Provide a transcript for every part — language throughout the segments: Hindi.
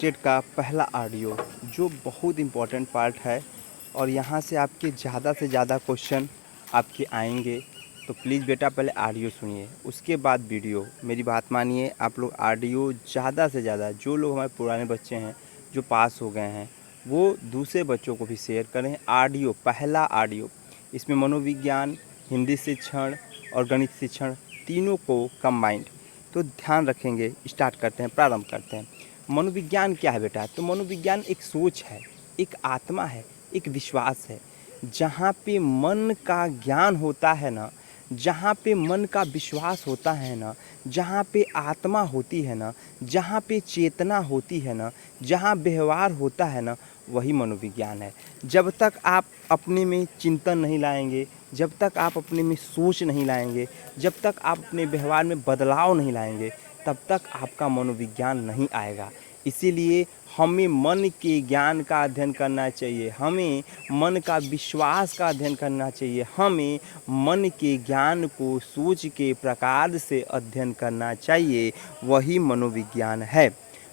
स्टेट का पहला ऑडियो जो बहुत इम्पोर्टेंट पार्ट है और यहाँ से आपके ज़्यादा से ज़्यादा क्वेश्चन आपके आएंगे। तो प्लीज़ बेटा पहले ऑडियो सुनिए, उसके बाद वीडियो। मेरी बात मानिए, आप लोग ऑडियो ज़्यादा से ज़्यादा, जो लोग हमारे पुराने बच्चे हैं जो पास हो गए हैं वो दूसरे बच्चों को भी शेयर करें। ऑडियो, पहला ऑडियो, इसमें मनोविज्ञान, हिंदी शिक्षण और गणित शिक्षण तीनों को कंबाइंड। तो ध्यान रखेंगे। स्टार्ट करते हैं, प्रारंभ करते हैं। मनोविज्ञान क्या है बेटा? तो मनोविज्ञान एक सोच है, एक आत्मा है, एक विश्वास है। जहाँ पे मन का ज्ञान होता है ना, जहाँ पे मन का विश्वास होता है ना, जहाँ पे आत्मा होती है ना, जहाँ पे चेतना होती है ना, जहाँ व्यवहार होता है ना, वही मनोविज्ञान है। जब तक आप अपने में चिंतन नहीं लाएंगे, जब तक आप अपने में सोच नहीं लाएंगे, जब तक आप अपने व्यवहार में बदलाव नहीं लाएंगे, तब तक आपका मनोविज्ञान नहीं आएगा। इसीलिए हमें मन के ज्ञान का अध्ययन करना चाहिए, हमें मन का विश्वास का अध्ययन करना चाहिए, हमें मन के ज्ञान को सोच के प्रकार से अध्ययन करना चाहिए। वही मनोविज्ञान है।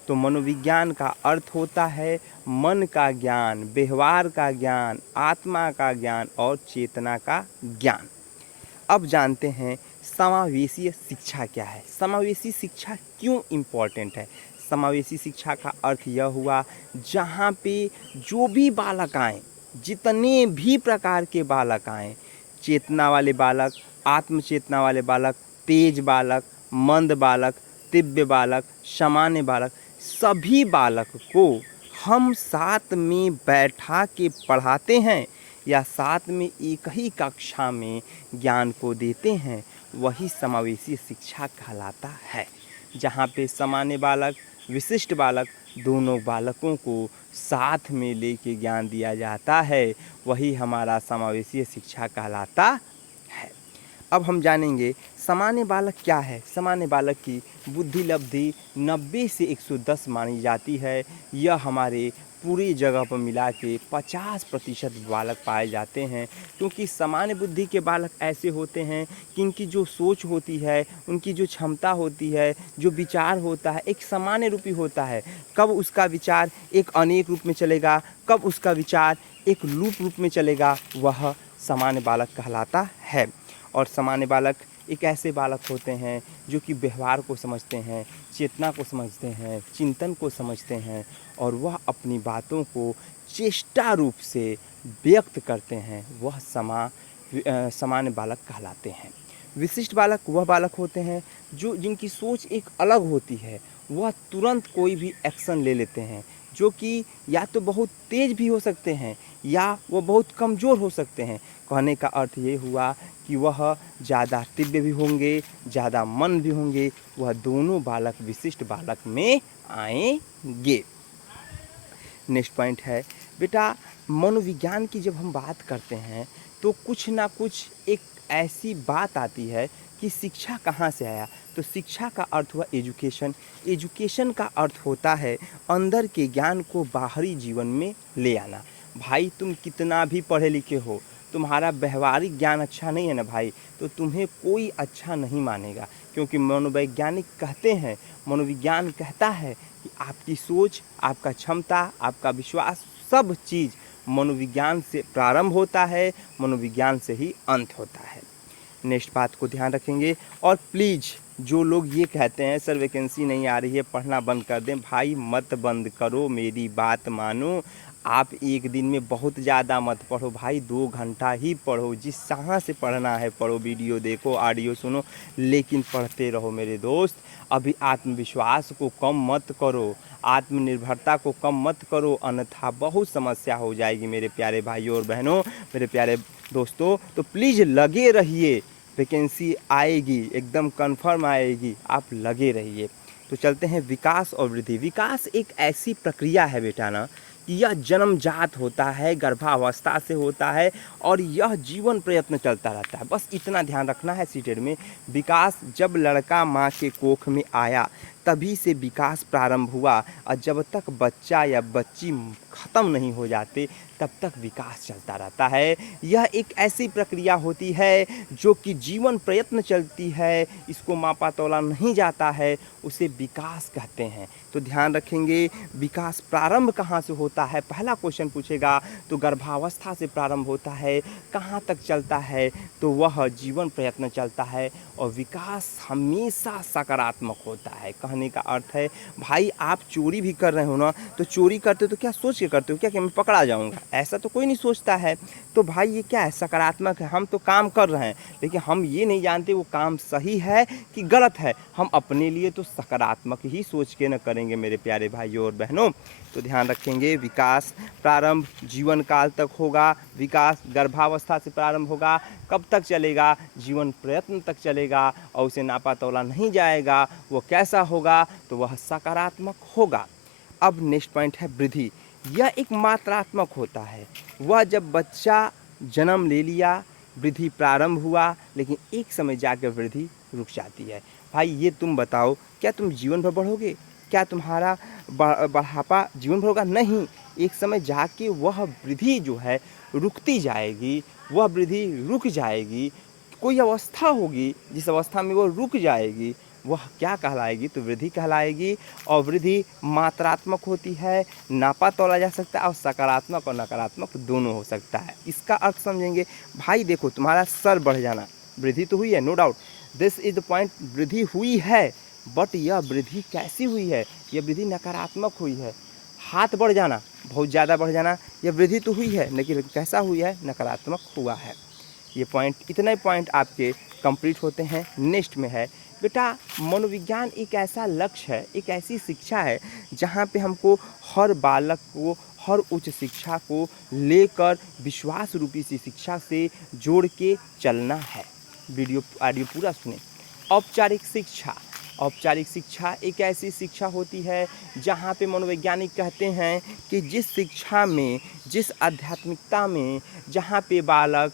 तो मनोविज्ञान का अर्थ होता है मन का ज्ञान, व्यवहार का ज्ञान, आत्मा का ज्ञान और चेतना का ज्ञान। अब जानते हैं समावेशी शिक्षा क्या है। समावेशी शिक्षा क्यों इम्पोर्टेंट है? समावेशी शिक्षा का अर्थ यह हुआ जहाँ पे जो भी बालक आएँ, जितने भी प्रकार के बालक आएँ, चेतना वाले बालक, आत्मचेतना वाले बालक, तेज बालक, मंद बालक, दिव्य बालक, सामान्य बालक, सभी बालक को हम साथ में बैठा के पढ़ाते हैं या साथ में एक ही कक्षा में ज्ञान को देते हैं, वही समावेशी शिक्षा कहलाता है। जहाँ पे सामान्य बालक, विशिष्ट बालक, दोनों बालकों को साथ में लेके ज्ञान दिया जाता है, वही हमारा समावेशी शिक्षा कहलाता है। अब हम जानेंगे सामान्य बालक क्या है। सामान्य बालक की बुद्धि लब्धि 90 से 110 मानी जाती है। यह हमारे पूरी जगह पर मिला के 50% बालक पाए जाते हैं, क्योंकि सामान्य बुद्धि के बालक ऐसे होते हैं कि इनकी जो सोच होती है, उनकी जो क्षमता होती है, जो विचार होता है, एक सामान्य रूपी होता है। कब उसका विचार एक अनेक रूप में चलेगा, कब उसका विचार एक लूप रूप में चलेगा, वह सामान्य बालक कहलाता है। और सामान्य बालक एक ऐसे बालक होते हैं जो कि व्यवहार को समझते हैं, चेतना को समझते हैं, चिंतन को समझते हैं और वह अपनी बातों को चेष्टा रूप से व्यक्त करते हैं। वह सामान्य बालक कहलाते हैं। विशिष्ट बालक वह बालक होते हैं जो जिनकी सोच एक अलग होती है। वह तुरंत कोई भी एक्शन ले लेते हैं, जो कि या तो बहुत तेज भी हो सकते हैं या वह बहुत कमज़ोर हो सकते हैं। कहने का अर्थ ये हुआ कि वह ज़्यादा तीव्र भी होंगे, ज़्यादा मन भी होंगे। वह दोनों बालक विशिष्ट बालक में आएंगे। नेक्स्ट पॉइंट है बेटा, मनोविज्ञान की जब हम बात करते हैं तो कुछ ना कुछ एक ऐसी बात आती है कि शिक्षा कहाँ से आया। तो शिक्षा का अर्थ हुआ एजुकेशन। एजुकेशन का अर्थ होता है अंदर के ज्ञान को बाहरी जीवन में ले आना। भाई तुम कितना भी पढ़े लिखे हो, तुम्हारा व्यवहारिक ज्ञान अच्छा नहीं है ना भाई, तो तुम्हें कोई अच्छा नहीं मानेगा। क्योंकि मनोवैज्ञानिक कहते हैं, मनोविज्ञान कहता है कि आपकी सोच, आपका क्षमता, आपका विश्वास, सब चीज़ मनोविज्ञान से प्रारंभ होता है, मनोविज्ञान से ही अंत होता है। नेक्स्ट बात को ध्यान रखेंगे। और प्लीज़ जो लोग ये कहते हैं सर वैकेंसी नहीं आ रही है, पढ़ना बंद कर दें, भाई मत बंद करो, मेरी बात मानो। आप एक दिन में बहुत ज़्यादा मत पढ़ो भाई, 2 घंटा ही पढ़ो, जिस जहाँ से पढ़ना है पढ़ो, वीडियो देखो, ऑडियो सुनो, लेकिन पढ़ते रहो मेरे दोस्त। अभी आत्मविश्वास को कम मत करो, आत्मनिर्भरता को कम मत करो, अन्यथा बहुत समस्या हो जाएगी मेरे प्यारे भाइयों और बहनों, मेरे प्यारे दोस्तों। तो प्लीज़ लगे रहिए, वैकेंसी आएगी, एकदम कन्फर्म आएगी, आप लगे रहिए। तो चलते हैं विकास और वृद्धि। विकास एक ऐसी प्रक्रिया है बेटा ना कि यह जन्मजात होता है, गर्भावस्था से होता है और यह जीवन प्रयत्न चलता रहता है। बस इतना ध्यान रखना है सीटेड में। विकास जब लड़का माँ के कोख में आया तभी से विकास प्रारंभ हुआ, और जब तक बच्चा या बच्ची ख़त्म नहीं हो जाते तब तक विकास चलता रहता है। यह एक ऐसी प्रक्रिया होती है जो कि जीवन प्रयत्न चलती है, इसको मापा तोला नहीं जाता है, उसे विकास कहते हैं। तो ध्यान रखेंगे, विकास प्रारंभ कहाँ से होता है, पहला क्वेश्चन पूछेगा तो गर्भावस्था से प्रारंभ होता है। कहाँ तक चलता है, तो वह जीवन प्रयत्न चलता है, और विकास हमेशा सकारात्मक होता है। कहने का अर्थ है भाई आप चोरी भी कर रहे हो ना, तो चोरी करते हो तो क्या सोच के करते हो क्या कि मैं पकड़ा जाऊंगा, ऐसा तो कोई नहीं सोचता है। तो भाई ये क्या है, सकारात्मक है। हम तो काम कर रहे हैं लेकिन हम ये नहीं जानते वो काम सही है कि गलत है। हम अपने लिए तो सकारात्मक ही सोच के न करेंगे मेरे प्यारे भाइयों और बहनों। तो ध्यान रखेंगे, विकास प्रारंभ जीवन काल तक होगा। विकास गर्भावस्था से प्रारंभ होगा, कब तक चलेगा, जीवन प्रयत्न तक चलेगा, और उसे नापा तोला नहीं जाएगा। वो कैसा होगा, तो वह सकारात्मक होगा। अब नेक्स्ट पॉइंट है वृद्धि। यह एक मात्रात्मक होता है। वह जब बच्चा जन्म ले लिया, वृद्धि प्रारंभ हुआ, लेकिन एक समय जाकर वृद्धि रुक जाती है। भाई ये तुम बताओ, क्या तुम जीवन भर बढ़ोगे? क्या तुम्हारा बढ़ापा जीवन भर होगा? नहीं, एक समय जाके वह वृद्धि जो है रुकती जाएगी, वह वृद्धि रुक जाएगी। कोई अवस्था होगी जिस अवस्था में वो रुक जाएगी, वह क्या कहलाएगी, तो वृद्धि कहलाएगी। और वृद्धि मात्रात्मक होती है, नापा तोला जा सकता है, और सकारात्मक और नकारात्मक दोनों हो सकता है। इसका अर्थ समझेंगे। भाई देखो, तुम्हारा सर बढ़ जाना वृद्धि तो हुई है, no doubt, this is the point, वृद्धि हुई है। बट यह वृद्धि कैसी हुई है, यह वृद्धि नकारात्मक हुई है। हाथ बढ़ जाना, बहुत ज़्यादा बढ़ जाना, यह वृद्धि तो हुई है लेकिन कैसा हुई है, नकारात्मक हुआ है। ये पॉइंट, इतने पॉइंट आपके कंप्लीट होते हैं। नेक्स्ट में है बेटा, मनोविज्ञान एक ऐसा लक्ष्य है, एक ऐसी शिक्षा है जहाँ पे हमको हर बालक को हर उच्च शिक्षा को लेकर विश्वास रूपी सी शिक्षा से जोड़ के चलना है। वीडियो ऑडियो पूरा सुने। औपचारिक शिक्षा, औपचारिक शिक्षा एक ऐसी शिक्षा होती है जहाँ पे मनोवैज्ञानिक कहते हैं कि जिस शिक्षा में, जिस आध्यात्मिकता में, जहाँ पे बालक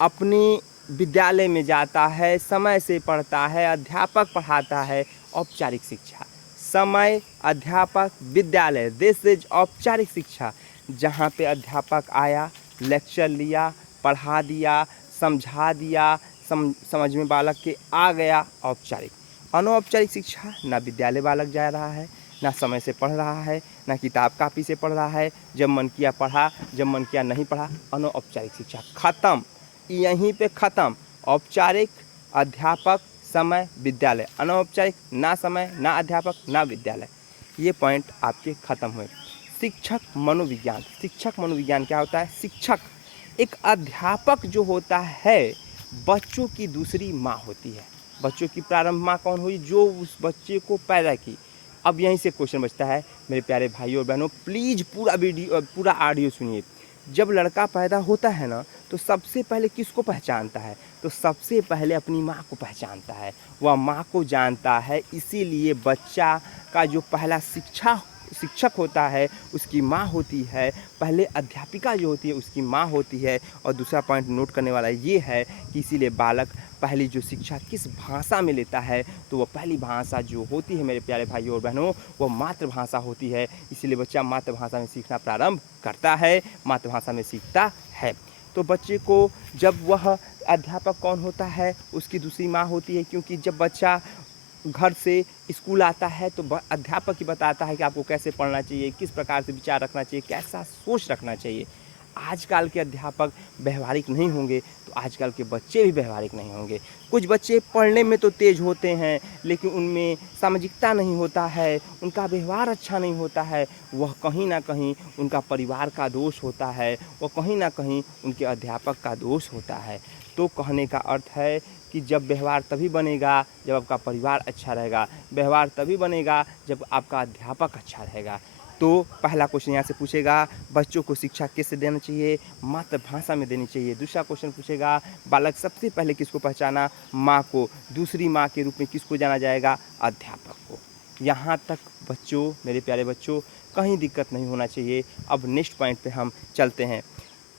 अपने विद्यालय में जाता है, समय से पढ़ता है, अध्यापक पढ़ाता है, औपचारिक शिक्षा। समय, अध्यापक, विद्यालय, दिस इज औपचारिक शिक्षा। जहाँ पे अध्यापक आया, लेक्चर लिया, पढ़ा दिया, समझा दिया, समझ में बालक के आ गया, औपचारिक। अनौपचारिक शिक्षा, ना विद्यालय बालक जा रहा है, ना समय से पढ़ रहा है, ना किताब कापी से पढ़ रहा है, जब मन किया पढ़ा, जब मन किया नहीं पढ़ा। अनौपचारिक शिक्षा खत्म, यहीं पे ख़त्म। औपचारिक, अध्यापक, समय, विद्यालय। अनौपचारिक, ना समय, ना अध्यापक, ना विद्यालय। ये पॉइंट आपके ख़त्म हुए। शिक्षक मनोविज्ञान, शिक्षक मनोविज्ञान क्या होता है? शिक्षक एक अध्यापक जो होता है बच्चों की दूसरी माँ होती है। बच्चों की प्रारंभ माँ कौन हुई? जो उस बच्चे को पैदा की। अब यहीं से क्वेश्चन बचता है मेरे प्यारे भाइयों और बहनों, प्लीज़ पूरा वीडियो पूरा ऑडियो सुनिए। जब लड़का पैदा होता है ना, तो सबसे पहले किसको पहचानता है? तो सबसे पहले अपनी माँ को पहचानता है, वह माँ को जानता है। इसीलिए बच्चा का जो पहला शिक्षक होता है उसकी माँ होती है। पहले अध्यापिका जो होती है उसकी माँ होती है। और दूसरा पॉइंट नोट करने वाला ये है कि इसीलिए बालक पहली जो शिक्षा किस भाषा में लेता है, तो वह पहली भाषा जो होती है मेरे प्यारे भाइयों और बहनों, वो मातृभाषा होती है। इसीलिए बच्चा मातृभाषा में सीखना प्रारंभ करता है, मातृभाषा में सीखता है। तो बच्चे को जब वह अध्यापक कौन होता है? उसकी दूसरी माँ होती है। क्योंकि जब बच्चा घर से स्कूल आता है तो अध्यापक ही बताता है कि आपको कैसे पढ़ना चाहिए, किस प्रकार से विचार रखना चाहिए, कैसा सोच रखना चाहिए। आजकल के अध्यापक व्यवहारिक नहीं होंगे तो आजकल के बच्चे भी व्यवहारिक नहीं होंगे। कुछ बच्चे पढ़ने में तो तेज होते हैं लेकिन उनमें सामाजिकता नहीं होता है, उनका व्यवहार अच्छा नहीं होता है। वह कहीं ना कहीं उनका परिवार का दोष होता है, वह कहीं ना कहीं उनके अध्यापक का दोष होता है। तो कहने का अर्थ है कि जब व्यवहार तभी बनेगा जब आपका परिवार अच्छा रहेगा, व्यवहार तभी बनेगा जब आपका अध्यापक अच्छा रहेगा। तो पहला क्वेश्चन यहाँ से पूछेगा, बच्चों को शिक्षा किससे देना चाहिए? मातृभाषा में देनी चाहिए। दूसरा क्वेश्चन पूछेगा, बालक सबसे पहले किसको पहचाना? माँ को। दूसरी माँ के रूप में किसको जाना जाएगा? अध्यापक को। यहाँ तक बच्चों, मेरे प्यारे बच्चों, कहीं दिक्कत नहीं होना चाहिए। अब नेक्स्ट पॉइंट पे हम चलते हैं।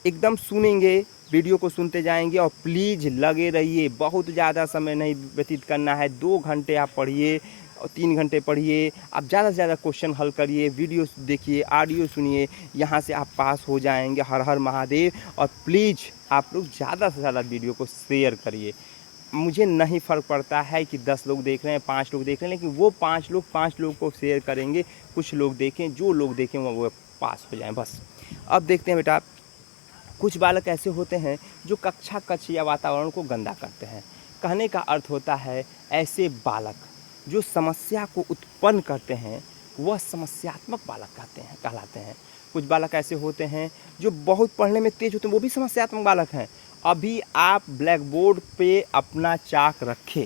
एकदम सुनेंगे, वीडियो को सुनते जाएंगे और प्लीज़ लगे रहिए। बहुत ज़्यादा समय नहीं व्यतीत करना है, 2 घंटे आप पढ़िए, और 3 घंटे पढ़िए, आप ज़्यादा से ज़्यादा क्वेश्चन हल करिए, वीडियो देखिए, ऑडियो सुनिए, यहाँ से आप पास हो जाएंगे। हर हर महादेव। और प्लीज़ आप लोग ज़्यादा से ज़्यादा वीडियो को शेयर करिए। मुझे नहीं फ़र्क पड़ता है कि 10 लोग देख रहे हैं, 5 लोग देख रहे हैं, लेकिन वो 5 लोग को शेयर करेंगे, कुछ लोग देखें, जो लोग देखें वो पास हो जाएँ बस। अब देखते हैं बेटा, कुछ बालक ऐसे होते हैं जो कक्षा कक्ष या वातावरण को गंदा करते हैं। कहने का अर्थ होता है ऐसे बालक जो समस्या को उत्पन्न करते हैं, वह समस्यात्मक बालक कहलाते हैं। कुछ बालक ऐसे होते हैं जो बहुत पढ़ने में तेज होते हैं, वो भी समस्यात्मक बालक हैं। अभी आप ब्लैक बोर्ड पे अपना चाक रखें,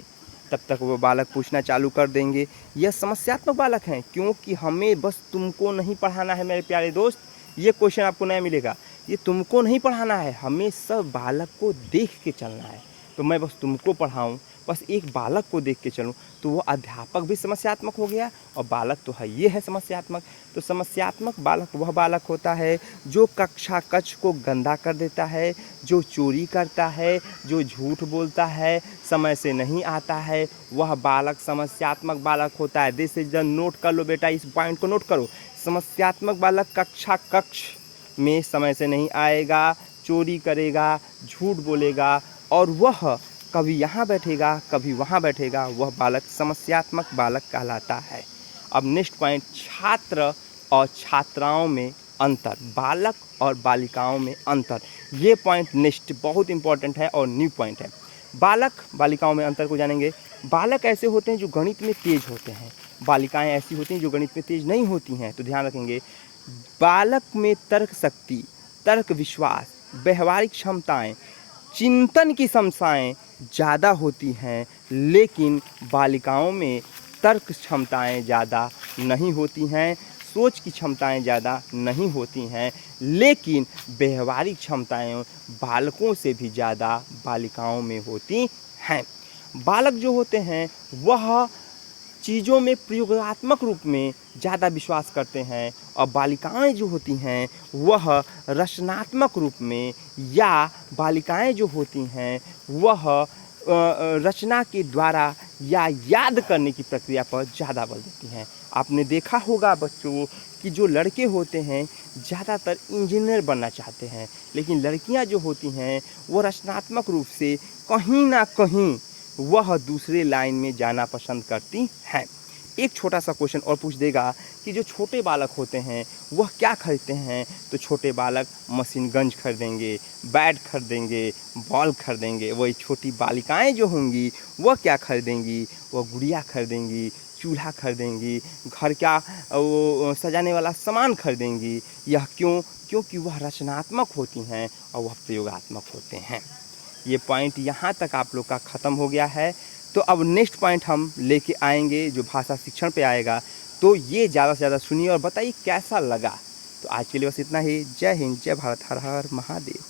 तब तक वो बालक पूछना चालू कर देंगे। यह समस्यात्मक बालक हैं, क्योंकि हमें बस तुमको नहीं पढ़ाना है मेरे प्यारे दोस्त। ये क्वेश्चन आपको नया मिलेगा। ये तुमको नहीं पढ़ाना है, हमें सब बालक को देख के चलना है। तो मैं बस तुमको पढ़ाऊँ, बस एक बालक को देख के चलूँ, तो वो अध्यापक भी समस्यात्मक हो गया और बालक तो है, ये है समस्यात्मक। तो समस्यात्मक बालक वह बालक होता है जो कक्षा कक्ष को गंदा कर देता है, जो चोरी करता है, जो झूठ बोलता है, समय से नहीं आता है, वह बालक समस्यात्मक बालक होता है। दिस इज द नोट कर लो बेटा, इस पॉइंट को नोट करो। समस्यात्मक बालक कक्षा कक्ष में समय से नहीं आएगा, चोरी करेगा, झूठ बोलेगा और वह कभी यहाँ बैठेगा, कभी वहाँ बैठेगा, वह बालक समस्यात्मक बालक कहलाता है। अब नेक्स्ट पॉइंट, छात्र और छात्राओं में अंतर, बालक और बालिकाओं में अंतर। ये पॉइंट नेक्स्ट बहुत इंपॉर्टेंट है और न्यू पॉइंट है। बालक बालिकाओं में अंतर को जानेंगे। बालक ऐसे होते हैं जो गणित में तेज होते हैं, बालिकाएं ऐसी होती हैं जो गणित में तेज नहीं होती हैं। तो ध्यान रखेंगे, बालक में तर्क शक्ति, तर्क विश्वास, व्यवहारिक क्षमताएं, चिंतन की क्षमताएं ज़्यादा होती हैं, लेकिन बालिकाओं में तर्क क्षमताएं ज़्यादा नहीं होती हैं, सोच की क्षमताएं ज़्यादा नहीं होती हैं, लेकिन व्यवहारिक क्षमताएं बालकों से भी ज़्यादा बालिकाओं में होती हैं। बालक जो होते हैं वह चीज़ों में प्रयोगात्मक रूप में ज़्यादा विश्वास करते हैं और बालिकाएं जो होती हैं वह रचनात्मक रूप में, या बालिकाएं जो होती हैं वह रचना के द्वारा या याद करने की प्रक्रिया पर ज़्यादा बल देती हैं। आपने देखा होगा बच्चों कि जो लड़के होते हैं ज़्यादातर इंजीनियर बनना चाहते हैं, लेकिन लड़कियां जो होती हैं वो रचनात्मक रूप से कहीं ना कहीं वह दूसरे लाइन में जाना पसंद करती हैं। एक छोटा सा क्वेश्चन और पूछ देगा कि जो छोटे बालक होते हैं वह क्या खरीदते हैं, तो छोटे बालक मशीन गंज खरीदेंगे, बैट खरीदेंगे, बॉल खरीदेंगे। वही छोटी बालिकाएं जो होंगी वह क्या खरीदेंगी, वह गुड़िया खरीदेंगी, चूल्हा खरीदेंगी, घर का वो सजाने वाला सामान खरीदेंगी। यह क्योंकि वह रचनात्मक होती हैं और वह प्रयोगात्मक होते हैं। ये पॉइंट यहाँ तक आप लोग का ख़त्म हो गया है। तो अब नेक्स्ट पॉइंट हम लेके आएंगे जो भाषा शिक्षण पे आएगा। तो ये ज़्यादा से ज़्यादा सुनिए और बताइए कैसा लगा। तो आज के लिए बस इतना ही। जय हिंद, जय भारत, हर हर महादेव।